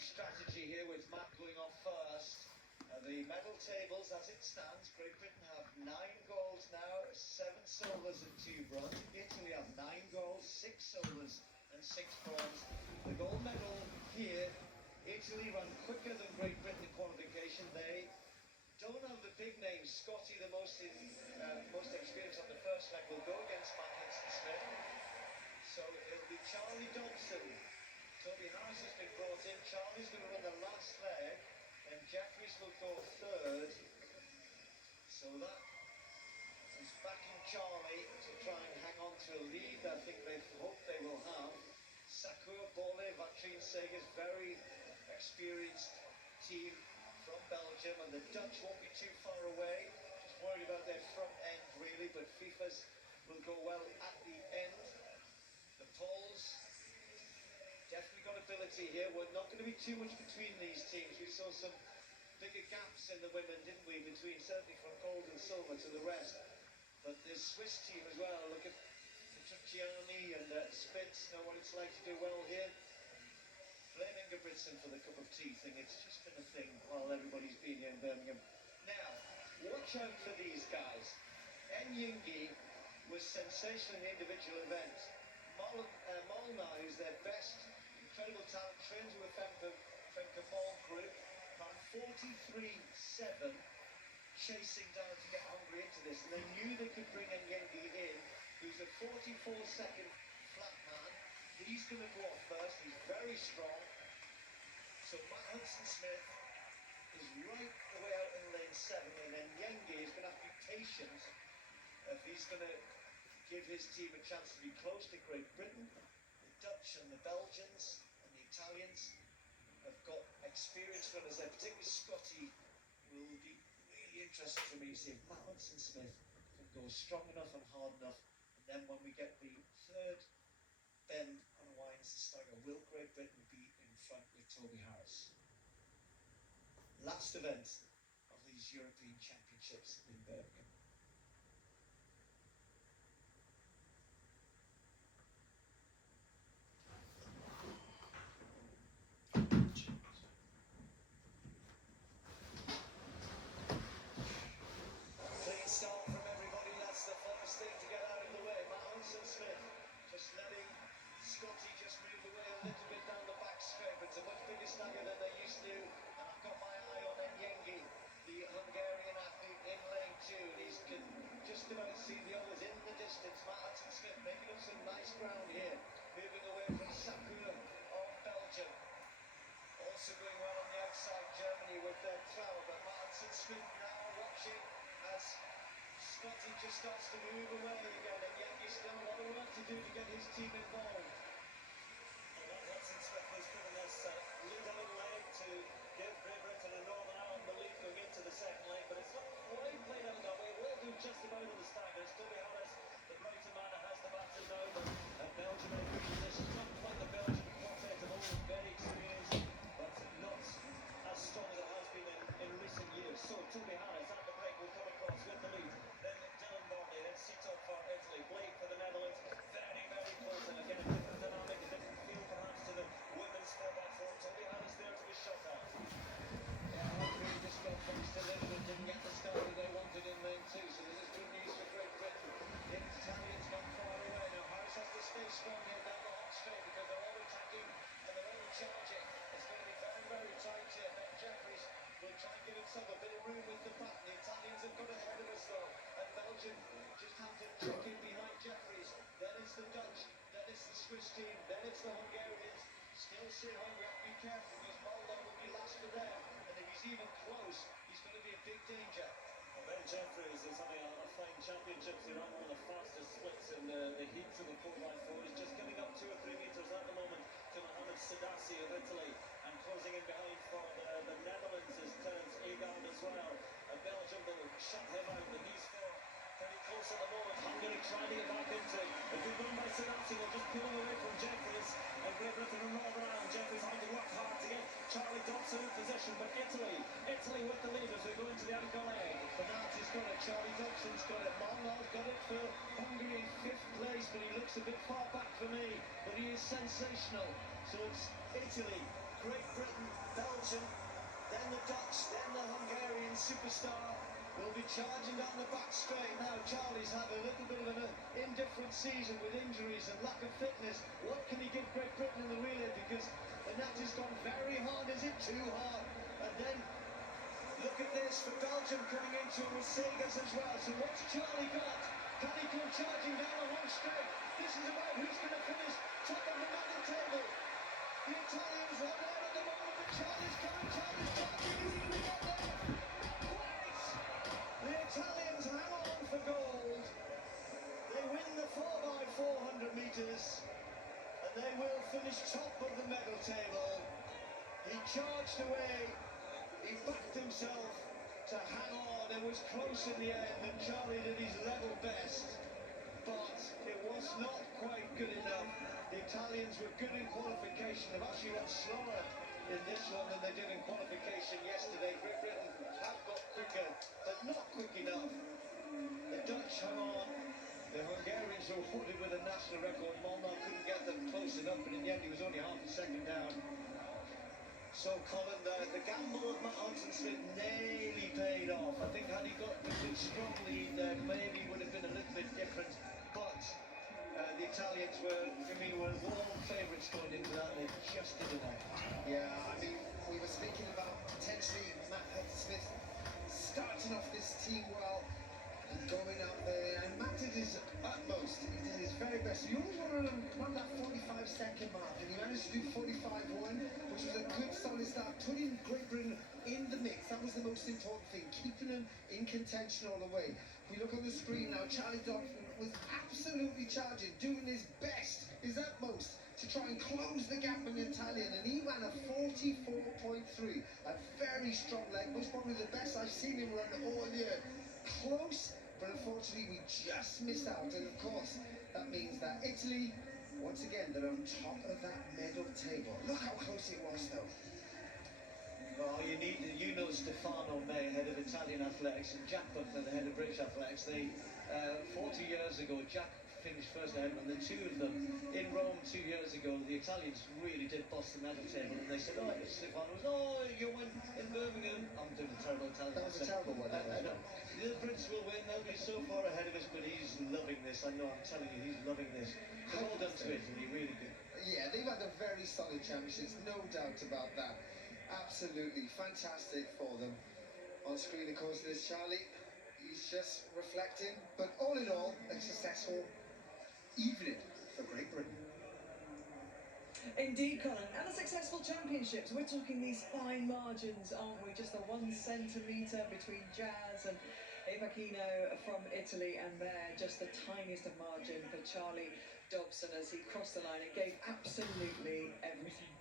strategy here with Matt going off first. The medal tables as it stands, Great Britain have 9 golds now, 7 silvers and 2 bronze. Italy have 9 golds, 6 silvers and 6 bronze. The gold medal here, Italy run quicker than Great Britain in qualification. They don't have the big names. Scotty, the most experienced on the first leg, will go against Matt Smith. So it'll be Charlie Dobson. Toby Harris has been brought in. Charlie's going to run the last leg, and Jeffries will go third. So that is backing Charlie to try and hang on to a lead. I think they hope they will have. Sakur, Bole, Vatrine Seger's very experienced team from Belgium, and the Dutch won't be too far away. Just worried about their front end really, but FIFA's will go well at the end. The Poles definitely got ability here. We're not going to be too much between these teams. We saw some bigger gaps in the women, didn't we, between certainly from gold and silver to the rest. But this Swiss team as well, look at Petrucciani and Spitz, know what it's like to do well here. Blame Ingebrigtsen for the cup of tea thing. It's just been a thing while everybody's been here in Birmingham. Now, watch out for these guys. Enyingi was sensational in the individual events. Molnar, who's their best, incredible talent, trained with Femke Ball group, ran 43.7, chasing down to get Hungary into this, and they knew they could bring Enyingi in, who's a 44-second flat man. He's going to go off first. He's very strong. So Matt Hudson-Smith is right the way out in lane 7, and then Enyingi is going to have to be patient if he's going to give his team a chance to be close to Great Britain. The Dutch and the Belgians and the Italians have got experienced runners there, particularly Scotty will be really interested for me to see if Matt Hudson-Smith can go strong enough and hard enough. And then when we get the third bend and winds the stagger, will Great Britain be in front with Toby Harris? Last event of these European Championships in Birmingham. Start from everybody, that's the first thing to get out of the way. Matt Hudson-Smith just letting Scotty just move away a little bit down the back straight, but it's a much bigger stagger than they used to. And I've got my eye on Enyingi, the Hungarian athlete in lane 2, and he can just about see the others in the distance. Matt Hudson-Smith making up some nice ground here, moving away from Sakur of Belgium. Also going well on the outside, Germany with their Cloud, but Matt Hudson-Smith now watching as Scotty just starts to move away again, and yet he's still a lot of work to do to get his team involved. Well, Hudson-Smith has given us lead a little leg to give Great Britain and Northern Ireland the lead going into the second leg, but it's not quite played out that way. It will do just about in the staggers. Toby Harris, the Brighton man, has the baton now, but Belgium in a good position. Not quite the Belgian quartet of old, very experienced, but not as strong as it has been in recent years. So Toby Harris at the break will come across with the lead. Then Dylan Barney, then Sito for Italy, Blake for the Netherlands. Very, very close, and again a different dynamic, a different feel perhaps to the women's 4x4. Toby Harris there to be shot at. Yeah, Hungary just got punched a little bit, didn't get the start that they wanted in lane 2, so this is good news for Great Britain. The Italians not far away now. Harris has to stay strong here down the hot straight because they're all attacking and they're all charging. It's going to be very, very tight here. Ben Jeffries will try and give himself a bit of room with the back. The Italians have got ahead of us though, and Belgium just have to check in behind Jeffries. Then it's the Dutch, then it's the Swiss team, then it's the Hungarians. Still sit Hungary, have to be careful because Molnar will be last for them, and if he's even close, he's going to be a big danger. Well, Ben Jeffries is having a fine championships. He ran one of the fastest splits in the heats of the 4x4. He's just giving up 2 or 3 meters at the moment to Mohamed Sadassi of Italy, and closing in behind for the Netherlands is Terence Egaard as well. Belgium will shut him out, but these 4 very close at the moment. Hungary trying to get back into a good run by Sadassi. They're just pulling away from Jeffries, and Great Britain and Northern Ireland. Jeffries having to work hard to get Charlie Dobson in position, but Italy with the lead as we go into the anchor leg. Bernardi's got it, Charlie Dobson's got it, Molnar's got it for Hungary in 5th place, but he looks a bit far back for me, but he is sensational. So it's Italy Great Britain, Belgium, then the Dutch, then the Hungarian superstar will be charging down the back straight. Now Charlie's had a little bit of an indifferent season with injuries and lack of fitness. What can he give Great Britain in the relay? Because the net has gone very hard. Is it too hard? And then look at this for Belgium coming into it with Segas as well. So what's Charlie got? Can he go charging down the home straight? This is about who's going to finish top of the medal table. The Italians are there at the moment, but Charlie's coming. Charlie's charging. Who's going to get there? Great! The Italians hang on for gold. They win the 4x400 metres, and they will finish top of the medal table. He charged away. He backed himself to hang on. It was close in the end, and Charlie did his level best, but it was not quite good enough. The Italians were good in qualification. They've actually got slower in this one than they did in qualification yesterday. Great Britain have got quicker, but not quick enough. The Dutch hung on. The Hungarians were awarded with a national record. Molnar couldn't get them close enough, but in the end he was only half a second down. So Colin, the gamble of Matt Hodgson-Smith nearly paid off. I think had he got the big strong lead there, maybe would have been a little bit different. But the Italians were, for me, were warm favourites going into that. They just did enough. Yeah, I mean, we were speaking about potentially Matt Hodgson-Smith starting off this team well, going out there, and Matt did his utmost. He did his very best. You always want to run that 45-second mark, and he managed to do 45.1, which was a good solid start, putting Great Britain in the mix. That was the most important thing, keeping them in contention all the way. We look on the screen now, Charlie Dobson was absolutely charging, doing his best, his utmost, to try and close the gap on the Italian, and he ran a 44.3, a very strong leg, most probably the best I've seen him run all year. Close, but unfortunately we just missed out, and of course that means that Italy, once again, they're on top of that medal table. Look how close it was though. Well, you know Stefano May, head of Italian athletics, and Jack Buckner, the head of British athletics. They 40 years ago, Jack finished first ahead, and the two of them in Rome 2 years ago, the Italians really did boss the medal table, and they said, oh, Stefano was, oh, you win in Birmingham. I'm doing a terrible Italian. That was a terrible one. The Brits will win, they'll be so far ahead of us, but he's loving this. I know, I'm telling you, he's loving this. Well done to Italy, really good. Yeah, they've had a very solid championships, no doubt about that. Absolutely fantastic for them. On screen, of course, there's Charlie. He's just reflecting, but all in all, a successful evening for Great Britain. Indeed, Colin, and a successful championships. We're talking these fine margins, aren't we? Just the 1 centimetre between Jazz and Ivaquino from Italy, and there just the tiniest of margin for Charlie Dobson as he crossed the line and gave absolutely everything.